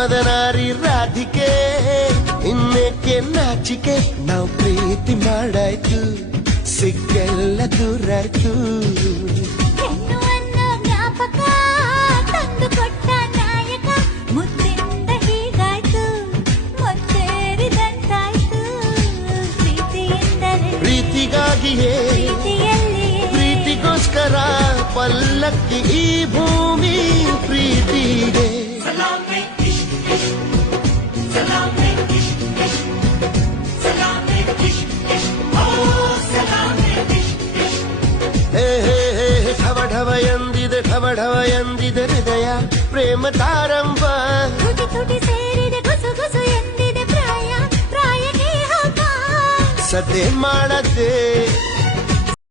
ಮದನಾರಿ ರಾಧಿಕೆ ಇನ್ನೇಕೆ ನಾಚಿಕೆ ನಾವು ಪ್ರೀತಿ ಮಾಡಾಯ್ತು ಸಿಕ್ಕೆಲ್ಲ ದೂರಾಯ್ತು ಹೆಣ್ಣು ಅನ್ನೋ ಜ್ಞಾಪಕ ತಂದು ಕೊಟ್ಟ ನಾಯಕ ಮುದ್ದಿಂದ ಹೀಗಾಯ್ತು ಮುತ್ತೇರಿದಂತಾಯ್ತು ಪ್ರೀತಿಯಿಂದಲೇ ಪ್ರೀತಿಗಾಗಿಯೇ ಪ್ರೀತಿಯಲ್ಲಿಯೇ ಪ್ರೀತಿಗೋಸ್ಕರ ಪಲ್ಲಕ್ಕಿ ಈ ಭೂಮಿ ಪ್ರೀತಿಗೆ ಢವ ಢವ ಎಂದಿದೆ ಹೃದಯ ಪ್ರೇಮ ತಾರಂಭ ತುಟಿ ತುಟಿ ಸೇರಿದೆ ಗುಸು ಗುಸು ಎಂದಿದೆ ಪ್ರಾಯ ಪ್ರಾಯಕ್ಕೆ ಹಬ್ಬ ಸದ್ದೆ ಮಾಡದೆ